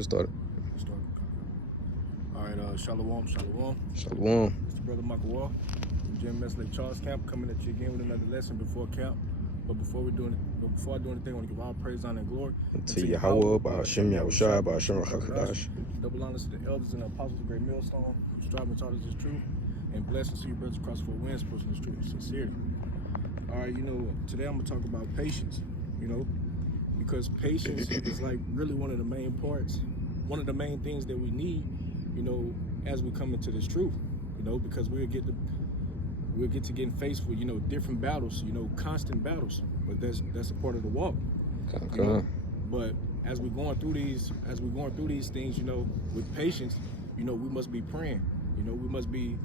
Let's start it. All right, Shalom. Shalom. It's the brother Michael Wall from Jim Mesley Charles Camp, coming at you again with another lesson before camp. But before I do anything, I want to give all praise, honor, and glory To Yahweh, Ba'ashem Yahushua, Ba'ashem Rachakadash. Double honors to the elders and the apostles of Great Millstone, who strive and taught us this truth, and blessings to you brothers across 4 winds, pushing this truth with sincerity. All right, today I'm gonna talk about patience. Because patience is like really one of the main parts, one of the main things that we need, as we come into this truth, because we'll get to getting faced with, different battles, constant battles, but that's a part of the walk. But as we're going through these things, with patience, we must be praying, we must be,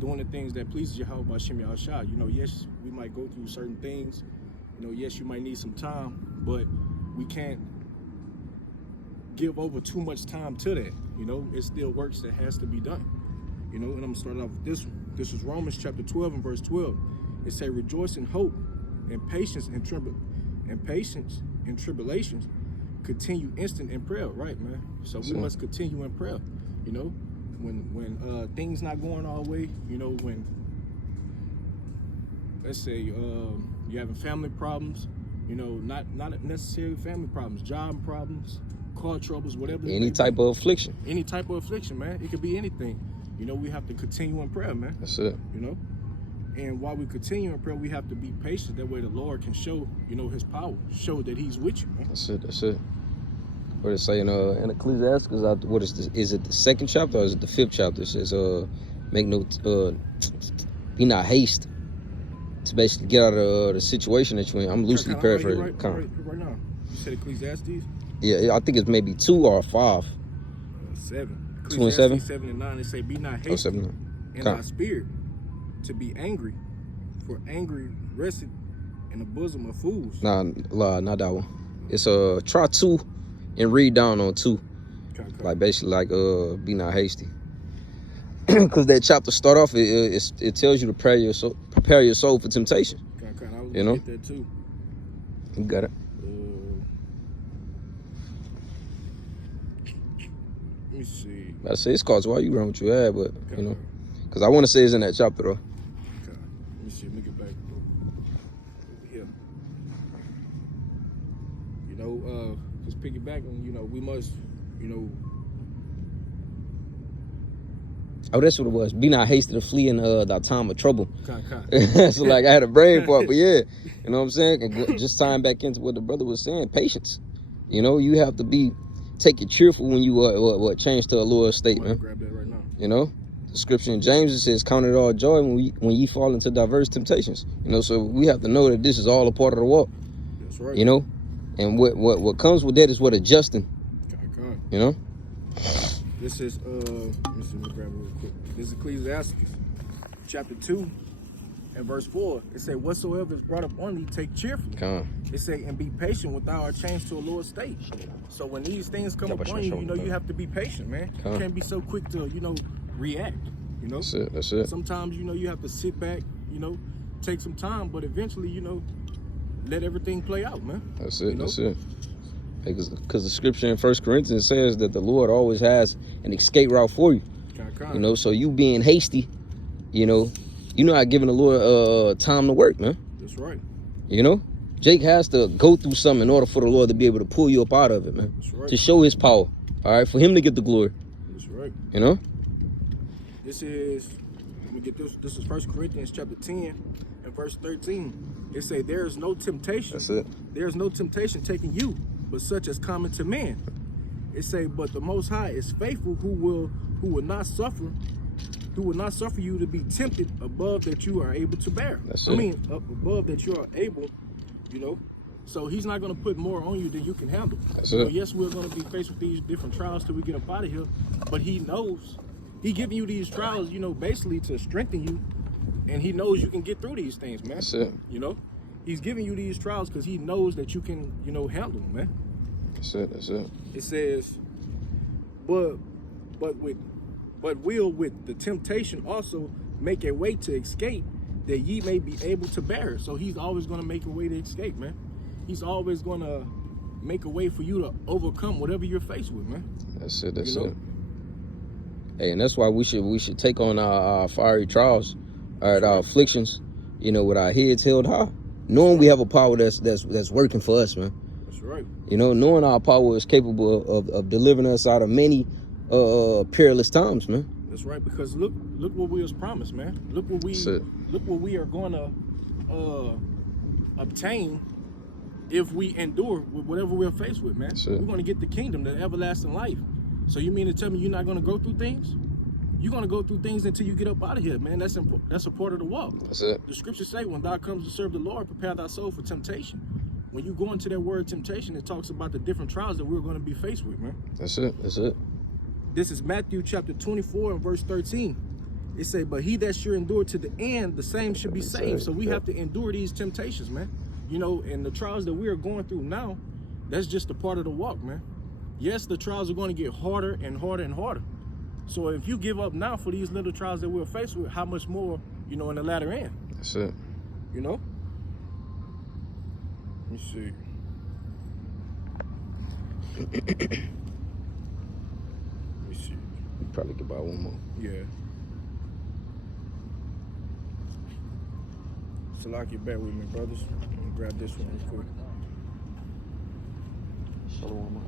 doing the things that pleases Yahweh Ba'ashem Yahushua. Yes, we might go through certain things, yes, you might need some time, but we can't give over too much time to that. It's still works that has to be done. And I'm gonna start off with this one. This is Romans chapter 12 and verse 12. It says, rejoice in hope, and patience in tribulations, continue instant in prayer, right, man? So we must continue in prayer. When things not going our way, when, let's say, you're having family problems, not necessarily family problems, job problems, car troubles, whatever. Any type of affliction. Any type of affliction, man. It could be anything. We have to continue in prayer, man. That's it. And while we continue in prayer, we have to be patient. That way the Lord can show, his power, show that he's with you, man. That's it. What it say in Ecclesiastes, what is this? Is it the 2nd chapter or is it the 5th chapter? It says, be not haste to basically get out of the situation that you're in. I'm loosely paraphrasing. Right now. You said Ecclesiastes? Yeah, I think it's maybe 2 or 5. 7. 2 and 7? 7 and 9, they say, be not hasty in thy spirit to be angry, for angry rested in the bosom of fools. Nah, not that one. It's try 2 and read down on 2. Okay. Like basically be not hasty. Because that chapter start off, it tells you to prepare your soul for temptation. Okay. I was gonna get that too. You got it. Let me see. I say it's cause why you run what you had, but because I want to say it's in that chapter though. Okay. Let me see. Let me get back over here. Just piggybacking. We must, Oh, that's what it was. Be not hasty to flee in the time of trouble. Okay. So like I had a brain part, but yeah, you know what I'm saying? And just tying back into what the brother was saying, patience. You have to take it cheerful when you change to a lower state, man. Grab that right now. The scripture in James, it says, count it all joy when ye fall into diverse temptations. So we have to know that this is all a part of the walk. That's right. And what comes with that is what adjusting. Okay. This is let me see, let me grab it real quick. This is Ecclesiastes chapter 2 and verse 4. It say, whatsoever is brought up on thee, take cheerfully. It say, and be patient without our change to a lower state. So when these things come upon you, you have to be patient, man. You can't be so quick to, react. That's it. Sometimes, you have to sit back, take some time, but eventually, let everything play out, man. That's it. Because the scripture in 1 Corinthians says that the Lord always has an escape route for you. So you being hasty, you're not giving the Lord time to work, man. That's right. Jake has to go through something in order for the Lord to be able to pull you up out of it, man. That's right. To show his power, all right, for him to get the glory. That's right. This is, let me get this. This is 1 Corinthians chapter 10 and verse 13. It say, there is no temptation. That's it. There is no temptation taking you, but such as common to man. It say, but the Most High is faithful, who will not suffer you to be tempted above that you are able to bear. Above that you are able, So he's not going to put more on you than you can handle. So yes, we're going to be faced with these different trials till we get up out of here, but he knows, he giving you these trials, basically to strengthen you, and he knows you can get through these things, man. That's it. He's giving you these trials because he knows that you can, handle them, man. That's it. It says, but will with the temptation also make a way to escape, that ye may be able to bear it. So he's always going to make a way to escape, man. He's always going to make a way for you to overcome whatever you're faced with, man. That's it. That's You know? it. Hey, and that's why we should take on our fiery trials, our afflictions, you know, with our heads held high, knowing we have a power that's working for us, man. That's right. You know, knowing our power is capable of delivering us out of many perilous times, man. That's right, because look what we was promised, man. Look what we are gonna obtain if we endure with whatever we're faced with, man. We're gonna get the kingdom, the everlasting life. So you mean to tell me you're not gonna go through things? You're gonna go through things until you get up out of here, man. That's a part of the walk. That's it. The scriptures say, when thou comes to serve the Lord, prepare thy soul for temptation. When you go into that word temptation, it talks about the different trials that we're going to be faced with, man. That's it. That's it. This is Matthew chapter 24 and verse 13. It say, but he that should endure to the end, the same should be saved. So we have to endure these temptations, man. You know, and the trials that we are going through now, that's just a part of the walk, man. Yes, the trials are going to get harder and harder and harder. So if you give up now for these little trials that we're faced with, how much more, you know, in the latter end? That's it. You know? Let me see. Let me see. You probably could buy one more. Yeah. Salaki, bear with me, brothers. I'm gonna grab this one real quick. Shalom.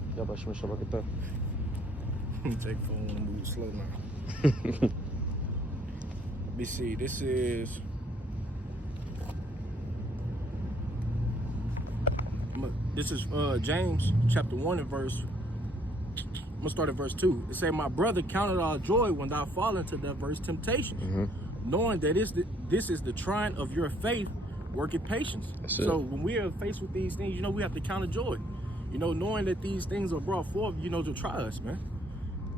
Take phone, wanna move slow now. Let me see. This is. James chapter 1 and verse. I'm gonna start at verse 2. It say, my brother, count it all joy when thou fall into diverse temptations, knowing that this is the trying of your faith, worketh patience. So when we are faced with these things, you know, we have to count it joy. You know, knowing that these things are brought forth, you know, to try us, man.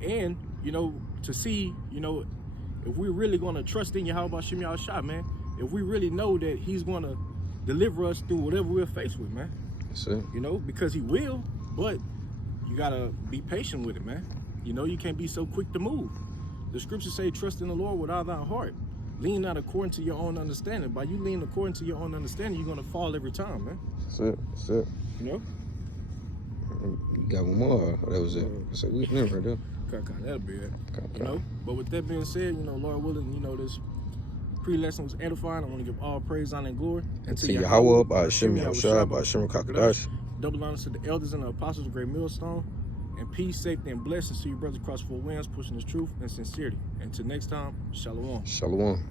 And, you know, to see, you know, if we're really going to trust in Yahweh Shem Yahushua, man, if we really know that he's going to deliver us through whatever we're faced with, man. That's it. You know, because he will, but you got to be patient with it, man. You know, you can't be so quick to move. The scriptures say, trust in the Lord with all thy heart. Lean not according to your own understanding. By you lean according to your own understanding, you're going to fall every time, man. That's it. That's it. You know? You got one more? Or that was it? So we never right there. That'll be it. You know? But with that being said, you know, Lord willing, you know, this pre-lesson was edifying. I want to give all praise, honor, and glory. And to Yahweh, by Hashem Yahushua, by Hashem Kakadash. Double honors to the elders and the apostles of Great Millstone. And peace, safety, and blessings to you brothers across 4 winds, pushing this truth and sincerity. Until next time, shalom. Shalom.